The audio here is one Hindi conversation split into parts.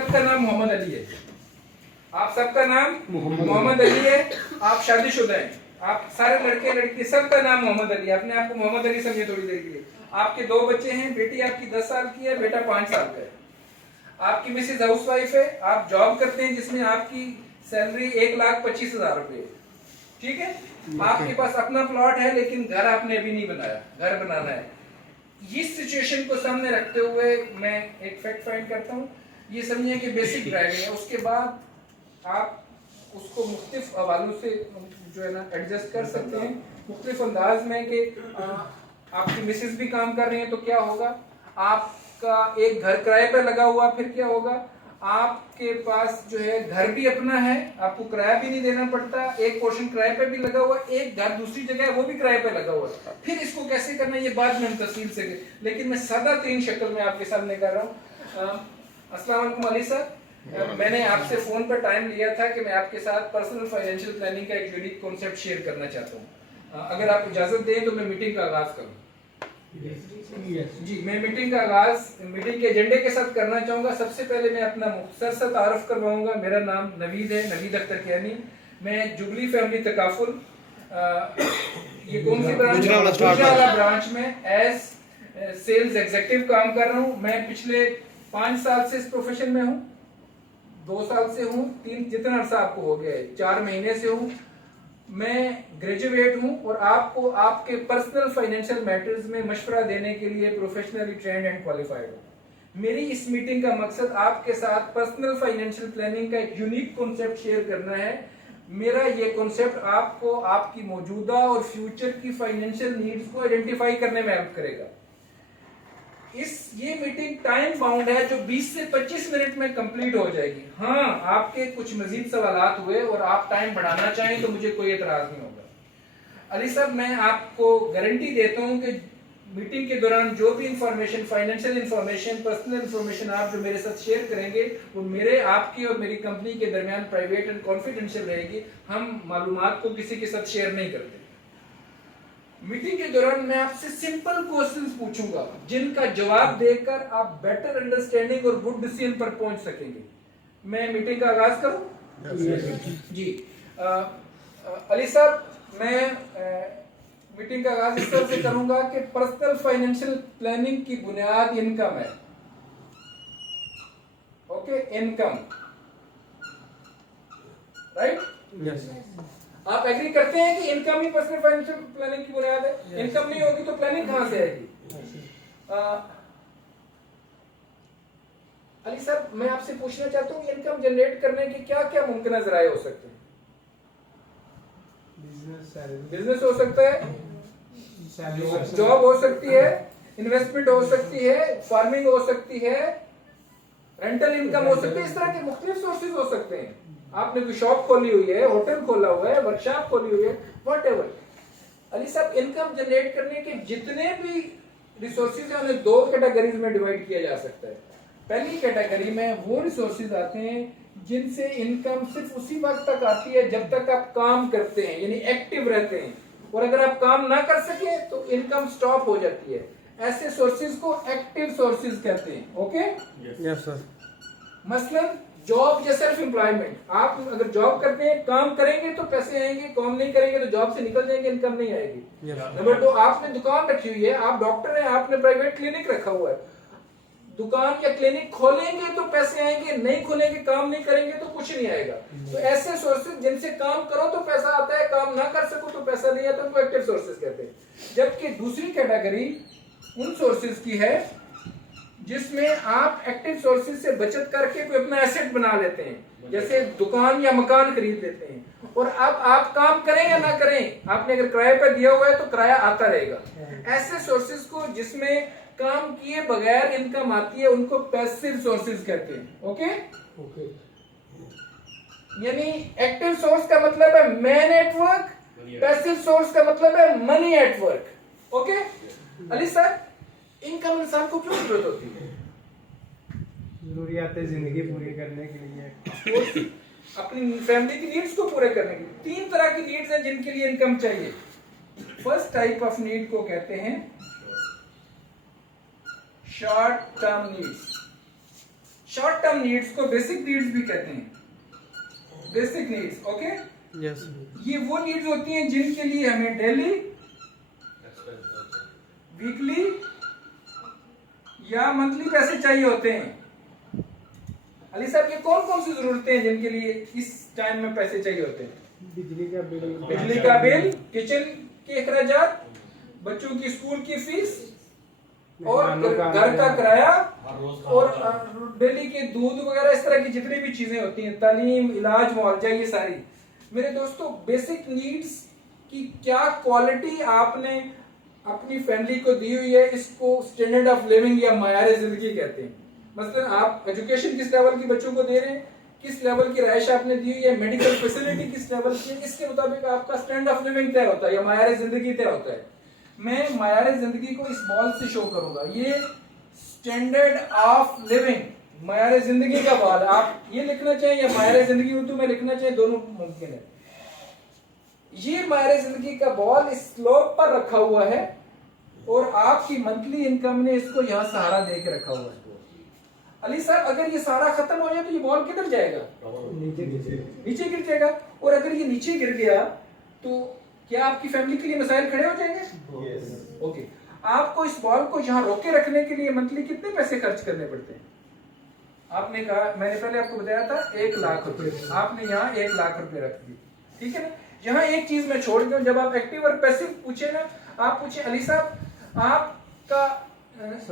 सबका नाम मोहम्मद अली है। आप सबका नाम मोहम्मद अली है। आप शादीशुदा हैं। आप सारे लड़के लड़की सबका नाम मोहम्मद अली है। अपने आप को मोहम्मद अली समझे थोड़ी देर के लिए। आपके 2 बच्चे हैं। बेटी आपकी 10 साल की है, बेटा 5 साल का है। आपकी मिसेज हाउसवाइफ है। आप जॉब करते हैं जिसमें आपकी सैलरी 1,25,000 रुपए है। ठीक है। आपके पास अपना प्लॉट है लेकिन घर आपने अभी नहीं बनाया, घर बनाना है। इस सिचुएशन को सामने रखते हुए मैं एक फैक्ट फाइंड करता हूँ। ये समझिए कि बेसिक ड्राइविंग है। उसके बाद आप उसको मुख्तलिफ हवालों से जो है ना एडजस्ट कर सकते हैं मुख्तलिफ अंदाज में कि आपकी मिसेज भी काम कर रही है तो क्या होगा, आपका एक घर किराए पे लगा हुआ फिर क्या होगा, आपके पास जो है घर भी अपना है, आपको किराया भी नहीं देना पड़ता, एक पोर्शन किराए पे भी लगा हुआ, एक घर दूसरी जगह है वो भी किराए पे लगा हुआ है। फिर इसको कैसे करना ये बाद में हम तफसील से, लेकिन मैं सादा तीन शक्ल में आपके सामने कर रहा हूँ। अस्सलाम वालेकुम अली साहब, मैंने आपसे फोन पर टाइम लिया था कि मैं आपके साथ पर्सनल फाइनेंशियल प्लानिंग का एक यूनिक कॉन्सेप्ट शेयर करना चाहता हूँ। अगर आप इजाजत दें तो मैं मीटिंग का आगाज करूँ। जी, मैं मीटिंग का आगाज मीटिंग के एजेंडे के साथ करना चाहूंगा। सबसे पहले मैं अपना मुख्तसर सा तारुफ करवाऊंगा। मेरा नाम नवीद है, नवीद अख्तर कियानी। मैं जुबली फैमिली तकाफुल, ये कौन सी ब्रांच है, गुजरावाला ब्रांच में एज सेल्स एग्जीक्यूटिव काम कर रहा हूँ। मैं पिछले 5 साल से इस प्रोफेशन में हूँ। 2 साल से हूँ, 3 जितना अर्सा आपको हो गया है, 4 महीने से हूँ। मैं ग्रेजुएट हूँ और आपको आपके पर्सनल फाइनेंशियल मैटर्स में मशवरा देने के लिए प्रोफेशनली ट्रेंड एंड क्वालिफाइड हूँ। मेरी इस मीटिंग का मकसद आपके साथ पर्सनल फाइनेंशियल प्लानिंग का एक यूनिक कॉन्सेप्ट शेयर करना है। मेरा ये कॉन्सेप्ट आपको आपकी मौजूदा और फ्यूचर की फाइनेंशियल नीड्स को आइडेंटिफाई करने में हेल्प करेगा। ये मीटिंग टाइम बाउंड है जो 20 से 25 मिनट में कंप्लीट हो जाएगी। हाँ, आपके कुछ मजीद सवालात हुए और आप टाइम बढ़ाना चाहें तो मुझे कोई एतराज नहीं होगा। अली साहब, मैं आपको गारंटी देता हूं कि मीटिंग के दौरान जो भी information, financial information, personal information आप जो मेरे साथ शेयर करेंगे वो मेरे, आपकी और मेरी कंपनी के दरमियान प्राइवेट एंड कॉन्फिडेंशियल रहेगी। हम मालूमात को किसी के साथ शेयर नहीं करते। मीटिंग के दौरान मैं आपसे सिंपल क्वेश्चंस पूछूंगा जिनका जवाब देकर आप बेटर अंडरस्टैंडिंग और गुड डिसीजन पर पहुंच सकेंगे। मैं मीटिंग का आगाज करूं? जी। अली साहब, मैं मीटिंग का आगाज इस तरह से करूंगा कि पर्सनल फाइनेंशियल प्लानिंग की बुनियाद इनकम है। Okay, income, right? यस। आप एग्री करते हैं कि इनकम ही पर्सनल फाइनेंशियल प्लानिंग की बुनियाद है? इनकम नहीं होगी तो प्लानिंग कहां से आएगी? अली साहब, मैं आपसे पूछना चाहता हूं कि इनकम जनरेट करने के क्या क्या मुमकिन जराए हो सकते हैं? बिजनेस हो सकता है, जॉब हो सकती है, इन्वेस्टमेंट हो सकती है, फार्मिंग हो सकती है, रेंटल इनकम हो सकती है। इस तरह के मुख्तलिफ सोर्सेज हो सकते हैं। आपने कोई शॉप खोली हुई है, होटल खोला हुआ है, वर्कशॉप खोली हुई है, व्हाटएवर। अली साहब, इनकम जनरेट करने के जितने भी रिसोर्सेज हैं उन्हें 2 कैटेगरीज में डिवाइड किया जा सकता है। पहली कैटेगरी में वो रिसोर्सेज आते हैं जिनसे इनकम सिर्फ उसी वक्त तक आती है जब तक आप काम करते हैं, यानी एक्टिव रहते हैं, और अगर आप काम ना कर सके तो इनकम स्टॉप हो जाती है। ऐसे सोर्सेज को एक्टिव सोर्सेज कहते हैं। ओके? Yes sir. मसलन जॉब या सेल्फ एम्प्लॉयमेंट। आप अगर जॉब करते हैं, काम करेंगे तो पैसे आएंगे, काम नहीं करेंगे तो जॉब से निकल जाएंगे, इनकम नहीं आएगी। नंबर 2, आपने दुकान रखी हुई है, आप डॉक्टर हैं, आपने प्राइवेट क्लिनिक रखा हुआ है। दुकान या क्लिनिक खोलेंगे तो पैसे आएंगे, नहीं खोलेंगे, काम नहीं करेंगे तो कुछ नहीं आएगा। तो ऐसे सोर्सेज जिनसे काम करो तो पैसा आता है, काम ना कर सको तो पैसा नहीं आता, उनको एक्टिव सोर्सेज कहते हैं। जबकि दूसरी कैटेगरी उन सोर्सेज की है जिसमें आप एक्टिव सोर्सेज से बचत करके कोई अपना एसेट बना लेते हैं, जैसे दुकान या मकान खरीद लेते हैं, और अब आप काम करें या ना करें, आपने अगर किराए पर दिया हुआ है तो किराया आता रहेगा। ऐसे सोर्सेज को जिसमें काम किए बगैर इनकम आती है उनको पैसिव सोर्सेज कहते हैं। ओके? यानी एक्टिव सोर्स का मतलब है man at work, passive source का मतलब है money at work. Okay? Ali sir, income इंसान को क्यों जरूरत होती है? जरूरियात जिंदगी पूरी करने के लिए, अपनी फैमिली की नीड्स को पूरे करने के लिए। 3 तरह की नीड्स हैं जिनके लिए इनकम चाहिए। फर्स्ट टाइप ऑफ नीड को कहते हैं short term needs. Short term needs को बेसिक नीड्स भी कहते हैं, बेसिक नीड्स। ओके, यस ये वो नीड्स होती हैं जिनके लिए हमें डेली, वीकली या मंथली पैसे चाहिए होते हैं। अली साहब, ये कौन कौन सी जरूरतें हैं जिनके लिए इस टाइम में पैसे चाहिए होते हैं? बिजली का बिल, बिजली का बिल, किचन के अखराजात, बच्चों की स्कूल की फीस और घर का किराया और डेली के दूध वगैरह, इस तरह की जितनी भी चीजें होती हैं, तालीम, इलाज, मुआवजा, ये सारी। मेरे दोस्तों, बेसिक नीड्स की क्या क्वालिटी आपने अपनी फैमिली को दी हुई है, इसको स्टैंडर्ड ऑफ लिविंग या मायार जिंदगी कहते हैं। मतलब आप एजुकेशन किस लेवल की बच्चों को दे रहे हैं, किस लेवल की रहायश आपने दी हुई है, मेडिकल फैसिलिटी किस लेवल की है, इसके मुताबिक आपका स्टैंडर्ड ऑफ लिविंग तय होता है या मायार जिंदगी तय होता है। मैं मायार जिंदगी को इस बॉल से शो करूंगा। ये स्टैंडर्ड ऑफ लिविंग, मायार जिंदगी का बॉल, आप ये लिखना चाहिए या मायार जिंदगी उर्दू में लिखना चाहिए, दोनों मुमकिन है। ये मायार जिंदगी का बॉल इस स्लोप पर रखा हुआ है और आपकी मंथली इनकम ने इसको यहां सहारा दे के रखा हुआ है। अली साहब, अगर ये सारा खत्म हो जाए तो ये बॉल किधर जाएगा? नीचे गिर जाएगा। और अगर ये नीचे गिर गया तो क्या आपकी फैमिली के लिए मसाइल खड़े हो जाएंगे? ओके, आपको इस बॉल को यहाँ रोके रखने के लिए मंथली कितने पैसे खर्च करने पड़ते हैं? आपने कहा, मैंने पहले आपको बताया था 1 लाख रुपए, आपने यहाँ 1 लाख रुपए रख दी, ठीक है ना। यहाँ एक चीज मैं छोड़ दूं, जब आप एक्टिव और पैसिव पूछे ना, आप पूछे अली साहब आपका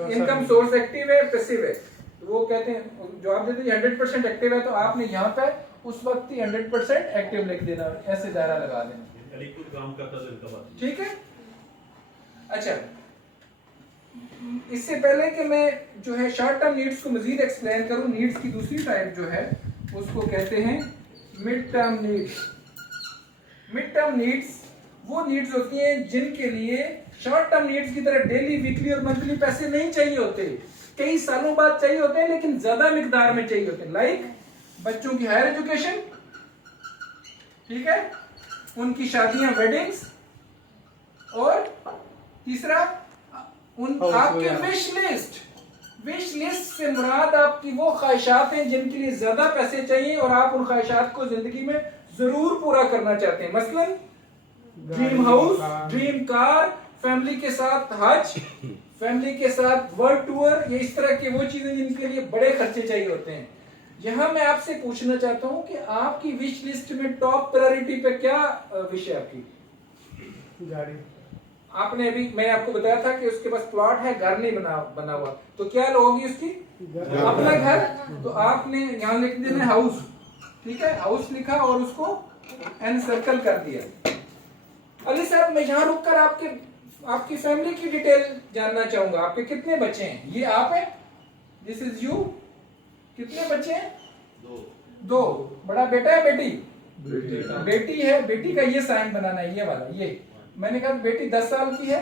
इनकम सोर्स एक्टिव है पैसिव है, तो वो कहते हैं, जवाब देते हैं 100% एक्टिव है, तो आपने यहाँ पे उस वक्त ही 100% एक्टिव लिख देना, ऐसे दायरा लगा देना, काम करता था, ठीक है। अच्छा, इससे पहले कि मैं जो है शॉर्ट टर्म नीड्स को मजीद एक्सप्लेन करूं, नीड्स की दूसरी टाइप जो है उसको कहते हैं mid term needs. Mid term needs वो नीड्स होती हैं जिनके लिए शॉर्ट टर्म नीड्स की तरह डेली, वीकली और मंथली पैसे नहीं चाहिए होते, कई सालों बाद चाहिए होते हैं, लेकिन ज्यादा मिकदार में चाहिए होते हैं। लाइक बच्चों की हायर एजुकेशन, ठीक है, उनकी शादियां, वेडिंग्स, और तीसरा आपके विश लिस्ट। विश लिस्ट से मुराद आपकी वो ख्वाहिशात हैं जिनके लिए ज्यादा पैसे चाहिए और आप उन ख्वाहिशात को जिंदगी में जरूर पूरा करना चाहते हैं। मसलन dream house, dream car, family के साथ हज, फैमिली के साथ वर्ल्ड टूर, ये इस तरह की वो चीजें जिनके लिए बड़े खर्चे चाहिए होते हैं। यहां मैं आपसे पूछना चाहता हूं कि आपकी विश लिस्ट में टॉप प्रायोरिटी पे क्या विश है आपकी? गाड़ी। आपने अभी, मैंने आपको बताया था कि उसके पास प्लॉट है, घर नहीं बना हुआ, तो क्या होगी उसकी? अपना घर। तो आपने यहाँ लिख देना हाउस, ठीक है, हाउस लिखा और उसको एन सर्कल कर दिया। अली साहब, मैं यहाँ रुक कर आपकी फैमिली की डिटेल जानना चाहूंगा। आपके कितने बच्चे हैं? ये आप है, दिस इज यू। कितने बच्चे हैं? 2। बड़ा बेटा है, बेटी? बेटी है। बेटी का ये साइन बनाना है, ये वाला, ये मैंने कहा बेटी 10 साल की है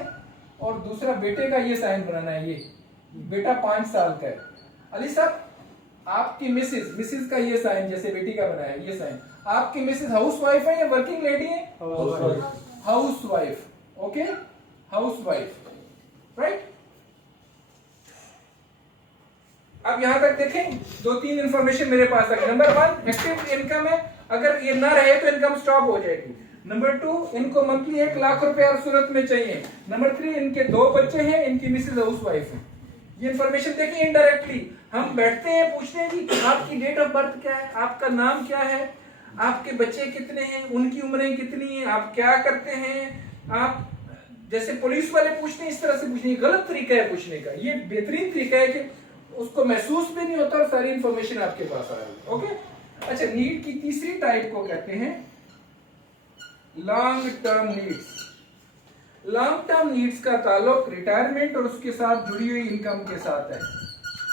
और दूसरा बेटे का ये साइन बनाना है, ये बेटा 5 साल का है। अली साहब, आपकी मिसेज का ये साइन जैसे बेटी का बनाया है, ये साइन। आपकी मिसेज हाउस वाइफ है या वर्किंग लेडी है? House wife. Okay, house wife, right. अब यहां तक देखें, 2-3 इंफॉर्मेशन मेरे पास है। नंबर 1, एक्टिव इनकम है, अगर ये ना रहे तो इनकम स्टॉप हो जाएगी। नंबर 2, इनको मंथली 1 लाख रुपए हर सूरत में चाहिए। नंबर 3, इनके 2 बच्चे हैं, इनकी मिसेज हाउस वाइफ है। ये इंफॉर्मेशन देखिए, इनडायरेक्टली हम बैठते हैं, पूछते हैं जी आपकी डेट ऑफ बर्थ क्या है, आपका नाम क्या है, आपके बच्चे कितने हैं, उनकी उम्रें कितनी हैं, आप क्या करते हैं, आप जैसे पुलिस वाले पूछते हैं इस तरह से पूछने। गलत तरीका है पूछने का, ये बेहतरीन तरीका है कि उसको महसूस भी नहीं होता और सारी इंफॉर्मेशन आपके पास आ रही है। ओके, अच्छा, नीड की तीसरी टाइप को कहते हैं long term needs. Long term needs का ताल्लुक रिटायरमेंट और उसके साथ जुड़ी हुई इनकम के साथ है।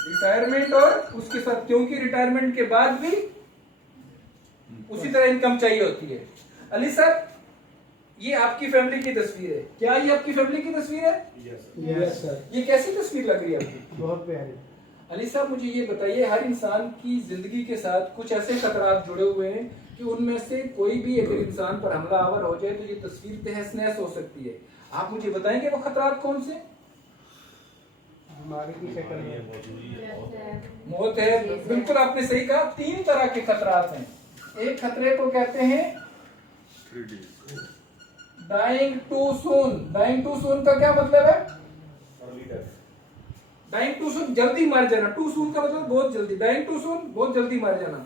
रिटायरमेंट और उसके साथ, क्योंकि रिटायरमेंट के बाद भी उसी तरह इनकम चाहिए होती है। अली साहब, ये आपकी फैमिली की तस्वीर है, क्या ये आपकी फैमिली की तस्वीर है? Yes sir. ये कैसी तस्वीर लग रही है आपकी? बहुत प्यारी। अली साहब, मुझे ये बताइए, हर इंसान की जिंदगी के साथ कुछ ऐसे खतरात जुड़े हुए हैं कि उनमें से कोई भी अगर इंसान पर हमलावर हो जाए तो ये तस्वीर तहस नहस हो सकती है। आप मुझे बताएंगे वो खतरात कौन से? बीमारी की शक्ल बीमारी है, में मौजूदगी है, मौत है। मौत है, बिल्कुल आपने सही कहा। 3 तरह के खतरात हैं। एक खतरे को कहते हैं dying too soon. Dying too soon का क्या मतलब है? Early death। Dying too soon, जल्दी मर जाना। टू सून का मतलब बहुत जल्दी, डाइंग टू सून बहुत जल्दी मर जाना।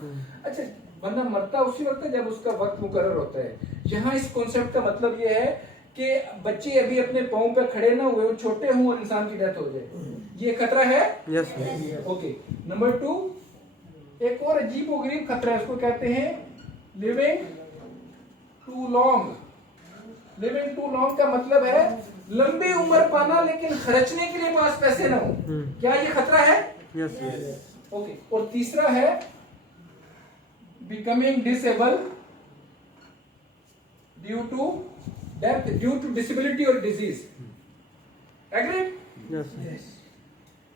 अच्छा, बंदा मरता उसी वक्त है जब उसका वक्त मुकर्रर होता है। यहाँ इस कॉन्सेप्ट का मतलब ये है कि बच्चे अभी अपने पाँव पे खड़े ना हुए, छोटे हों और इंसान की डेथ हो जाए, ये खतरा है। यस ओके, नंबर 2, एक और अजीब व गरीब खतरा है, उसको कहते हैं living too long. Living too long का मतलब है लंबी उम्र पाना लेकिन खर्चने के लिए पास पैसे ना हो। क्या ये खतरा है? यस ओके, और तीसरा है becoming disable due to death, due to disability और डिजीज। एग्रीड? यस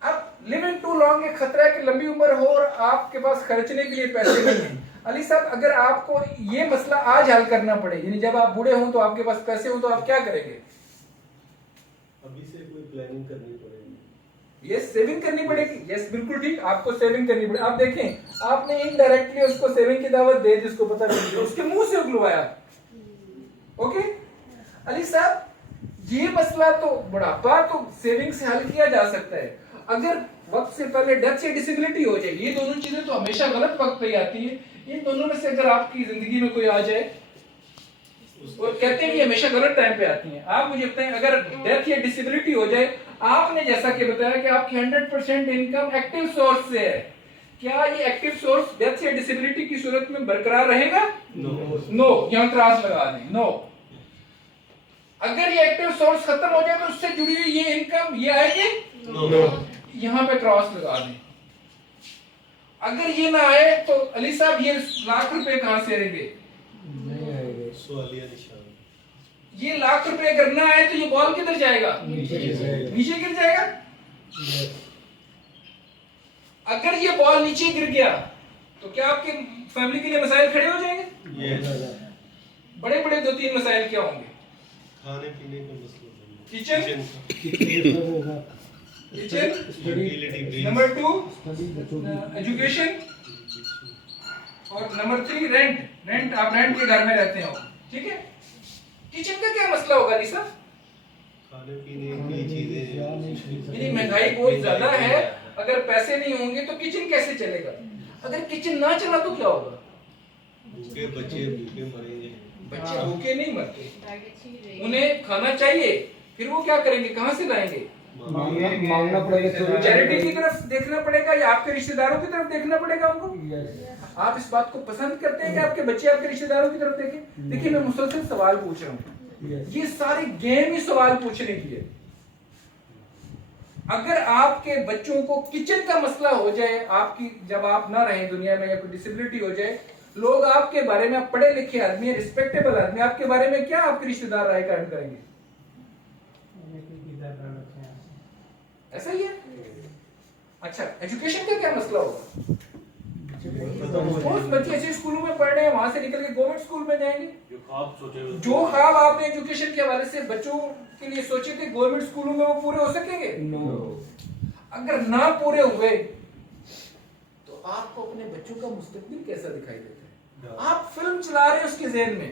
अब लिविंग टू लॉन्ग एक खतरा है कि लंबी उम्र हो और आपके पास खर्चने के लिए पैसे नहीं हैं। अली साहब, अगर आपको ये मसला आज हल करना पड़े, यानी जब आप बूढ़े हों तो आपके पास पैसे हो, तो आप क्या करेंगे? अभी से कोई प्लानिंग करनी पड़ेगी। ये सेविंग करनी पड़ेगी। यस, बिल्कुल ठीक, आपको सेविंग करनी पड़ेगी। आप देखें, आपने इनडायरेक्टली उसको सेविंग की दावत दे दी, उसको पता नहीं, उसके मुंह से उगलवाया। ओके अली साहब, ये मसला तो बुढ़ापा तो सेविंग से हल किया जा सकता है। अगर वक्त से पहले डेथ या डिसेबिलिटी हो जाए, ये दोनों चीजें तो हमेशा गलत वक्त पे ही आती है। इन दोनों में से अगर आपकी जिंदगी में कोई आ जाए, और कहते हैं कि हमेशा गलत टाइम पे आती हैं, आप मुझे बताएं, अगर डेथ या डिसेबिलिटी हो जाए, आपने जैसा कि बताया कि आपकी 100% इनकम एक्टिव सोर्स से है, क्या ये एक्टिव सोर्स डेथ या डिसेबिलिटी की सूरत में बरकरार रहेगा? नो, यहाँ क्रॉस लगा दें, नो। अगर ये एक्टिव सोर्स खत्म हो जाए तो उससे जुड़ी हुई ये इनकम ये आएगी? यहाँ पे क्रॉस लगा दें। अगर ये ना आए तो अली साहब ये लाख रुपए कहां से आएंगे? नहीं आएगा, सवालिया निशान। ये लाख रुपए अगर ना आए तो ये बॉल किधर जाएगा? नीचे गिर जाएगा। नीचे गिर जाएगा। अगर ये बॉल नीचे गिर गया तो क्या आपके फैमिली के लिए मसाइल खड़े हो जाएंगे? यस। बड़े बड़े 2-3 मसाइल क्या होंगे? खाने पीने का मसला। किचन, Utility नंबर 2 स्टडी बच्चों की एजुकेशन, और नंबर 3 रेंट। रेंट, आप रेंट के घर में रहते हो, ठीक है। किचन का क्या मसला होगा अली साहब? खाने पीने की चीजें। यानी महंगाई बहुत ज्यादा है, अगर पैसे नहीं होंगे तो किचन कैसे चलेगा? अगर किचन ना चला तो क्या होगा? भूखे बच्चे भूखे मरेंगे। बच्चे भूखे नहीं मरते, उन्हें खाना चाहिए, फिर वो क्या करेंगे, कहां से लाएंगे? मांगना पड़ेगा, चैरिटी की तरफ देखना पड़ेगा या आपके रिश्तेदारों की तरफ देखना पड़ेगा उनको? यस आप इस बात को पसंद करते हैं कि आपके बच्चे आपके रिश्तेदारों की तरफ देखें? देखिए, मैं मुसलसल सवाल पूछ रहा हूँ, यस ये सारी गेम ही सवाल पूछने की है। अगर आपके बच्चों को किचन का मसला हो जाए, आपकी जब आप ना रहे दुनिया में, या कोई डिसेबिलिटी हो जाए, लोग आपके बारे में, आप पढ़े लिखे आदमी, रिस्पेक्टेबल आदमी, आपके बारे में क्या आपके रिश्तेदार राय कायम करेंगे? ऐसा ही है। अच्छा, एजुकेशन का क्या मसला होगा? बहुत बच्चे ऐसे स्कूलों में पढ़ रहे हैं, वहां से निकल के गवर्नमेंट स्कूल में जाएंगे। जो ख्वाब आपने एजुकेशन के हवाले से बच्चों के लिए सोचे थे गवर्नमेंट स्कूलों में, वो पूरे हो सकेंगे? अगर ना पूरे हुए तो आपको अपने बच्चों का मुस्तकबिल कैसा दिखाई देता है? आप फिल्म चला रहे हैं उसके ज़हन में,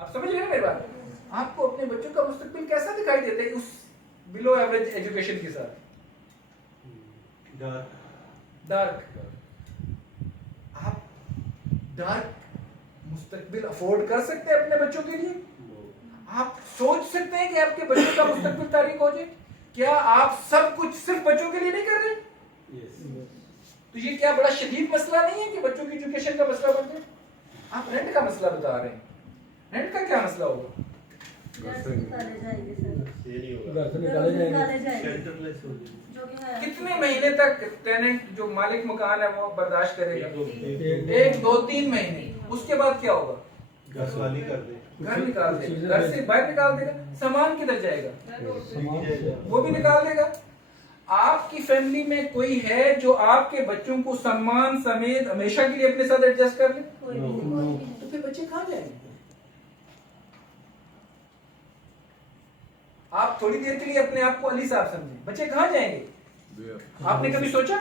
आप समझ रहे हैं मेरी बात? आपको अपने बच्चों का मुस्तकबिल कैसा दिखाई देता है उस बिलो एवरेज एजुकेशन के साथ? डार्क। आप डार्क मुस्तकबिल अफोर्ड कर सकते हैं अपने बच्चों के लिए? आप सोच सकते हैं कि आपके बच्चों का मुस्तकबिल तारीख हो जाए? क्या आप सब कुछ सिर्फ बच्चों के लिए नहीं कर रहे? तो ये क्या बड़ा शदीद मसला नहीं है कि बच्चों की एजुकेशन का मसला बन जाए? आप रेंट का मसला बता रहे हैं, रेंट का क्या मसला होगा? घर से निकाले जाएंगे। कितने महीने तक टेनेंट जो मालिक मकान है वो बर्दाश्त करेगा? 1-2-3 महीने। उसके बाद क्या होगा? घर खाली कर दे, घर निकाल देगा, घर से बाहर निकाल देगा। सामान किधर जाएगा? वो भी निकाल देगा। आपकी फैमिली में कोई है जो आपके बच्चों को सम्मान समेत हमेशा के लिए अपने साथ एडजस्ट कर ले? तो फिर बच्चे कहाँ जाएंगे? आप थोड़ी देर के लिए अपने आप को अली साहब समझें, बच्चे कहाँ जाएंगे? आपने कभी सोचा?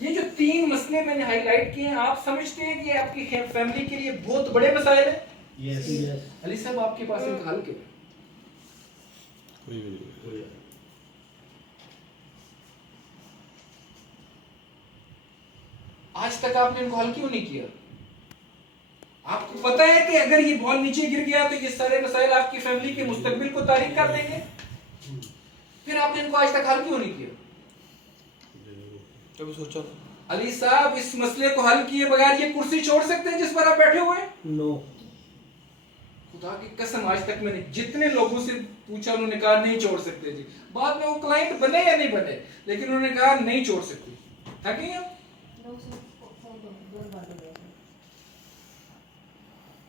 ये जो 3 मसले मैंने हाईलाइट किए हैं, आप समझते हैं कि आपकी फैमिली के लिए बहुत बड़े मसाइल हैं? यस अली साहब आपके पास इनका हल क्यों? आज तक आपने इनको हल क्यों नहीं किया? आपको पता है कि अगर ये बॉल नीचे गिर गया तो ये सारे मसाइल आपकी फैमिली के मुस्तकबिल को तारीख कर देंगे। फिर आपने इनको आज तक हल क्यों नहीं किया? कभी सोचा? अली साहब इस मसले को हल किए बगैर ये कुर्सी छोड़ सकते हैं जिस पर आप बैठे हुए हैं? नो। खुदा की कसम आज तक मैंने जितने लोगों से पूछा उन्होंने कहा नहीं छोड़ सकते जी। बाद में वो क्लाइंट बने या नहीं बने, लेकिन उन्होंने कहा नहीं छोड़ सकते। है कि आप?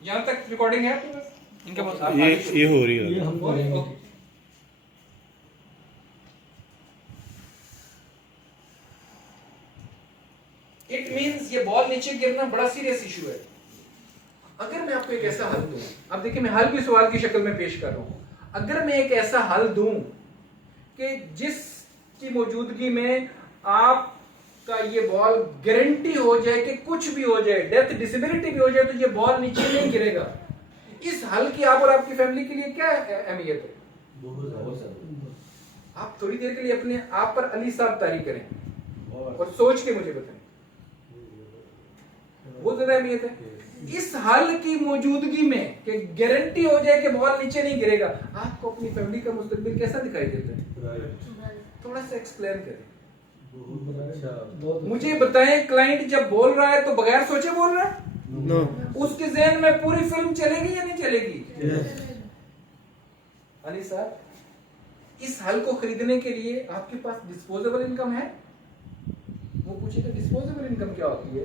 यहाँ तक रिकॉर्डिंग है आपके पास? इनके पास ये हो रही ये है। हम करेंगे। ओके। इट मींस ये बॉल नीचे गिरना बड़ा सीरियस इशू है। अगर मैं आपको एक ऐसा हल दूं, अब देखिए मैं हल भी सवाल की शक्ल में पेश कर रहा हूं। अगर मैं एक ऐसा हल दूं कि जिसकी मौजूदगी में आपका ये बॉल गारंटी हो जाए कि कुछ भी हो जाए, डेथ डिसेबिलिटी भी हो जाए, तो ये बॉल नीचे नहीं गिरेगा, इस हल की आप और आपकी फैमिली के लिए क्या अहमियत है? आप थोड़ी देर के लिए अपने आप पर अली साहब तारी करें और सोच के मुझे बताएं, बहुत ज्यादा अहमियत है। इस हल की मौजूदगी में कि गारंटी हो जाए कि बॉल नीचे नहीं गिरेगा, आपको अपनी फैमिली का मुस्तकबिल कैसा दिखाई देता है? थोड़ा सा एक्सप्लेन करें, मुझे बताएं। क्लाइंट जब बोल रहा है तो बगैर सोचे बोल रहा है? नो। उसके जहन में पूरी फिल्म चलेगी या नहीं चलेगी? अली साहब, इस हल को खरीदने के लिए आपके पास डिस्पोजेबल इनकम है? वो पूछेगा डिस्पोजेबल इनकम क्या होती है?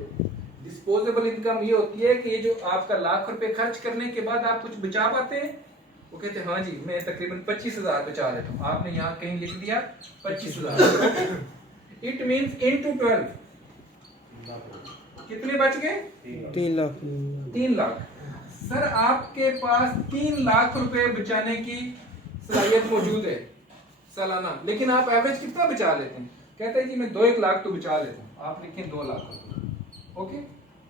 डिस्पोजेबल इनकम ये होती है कि ये जो आपका लाख रुपए खर्च करने के बाद आप कुछ बचा पाते हैं। वो कहते हैं हाँ जी मैं तकरीबन 25,000 बचा लेता हूँ। आपने यहाँ कहीं लिख दिया 25,000। इट मींस इनटू 12 कितने बच गए? 3 लाख। 3 लाख। सर आपके पास 3 लाख रुपए बचाने की सलाहियत मौजूद है सालाना, लेकिन आप एवरेज कितना बचा लेते हैं? कहते हैं जी मैं 2-1 लाख तो बचा लेता हूँ। आप लिखें 2 लाख। ओके,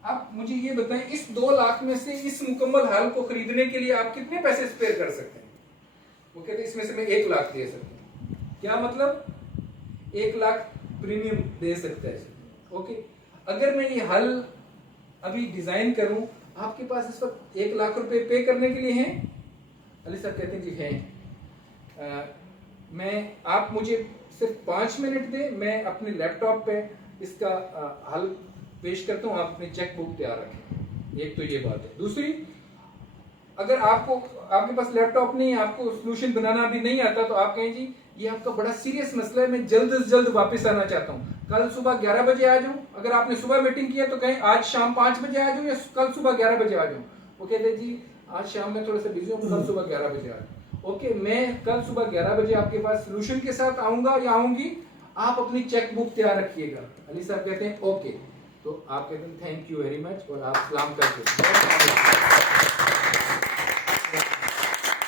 आप मुझे ये बताएं इस 2 लाख में से इस मुकम्मल हल को खरीदने के लिए आप कितने पैसे स्पेयर कर सकते हैं? वो कहते हैं इसमें से मैं 1 लाख दे सकता हूँ। क्या मतलब? 1 लाख प्रीमियम दे सकता है। ओके, अगर मैं ये हल अभी डिजाइन करूं, आपके पास इस वक्त 1 लाख रुपए पे करने के लिए हैं? अली साहब कहते हैं जी हैं। आप मुझे सिर्फ 5 मिनट दें, मैं अपने लैपटॉप पे इसका हल पेश करता हूं, आप अपनी चेक बुक तैयार रखें। एक तो ये बात है। दूसरी, अगर आपके पास लैपटॉप नहीं है, आपको सोल्यूशन बनाना भी नहीं आता, तो आप कहें जी ये आपका बड़ा सीरियस मसला है, मैं जल्द से जल्द वापस आना चाहता हूँ, कल सुबह 11 बजे आ जाऊँ। अगर आपने सुबह मीटिंग किया तो कहें आज शाम 5 बजे आ जाऊँ या कल सुबह 11 बजे आ जाऊँ। वो कहते हैं जी आज शाम में थोड़ा सा बिजी हूँ, कल सुबह 11 बजे आ जाऊँ। ओके, मैं कल सुबह 11 बजे आपके पास सोल्यूशन के साथ आऊंगा या आऊंगी, आप अपनी चेक बुक तैयार रखिएगा। अली साहब कहते हैं ओके, तो आप कहते हैं थैंक यू वेरी मच और आप सलाम करते हैं।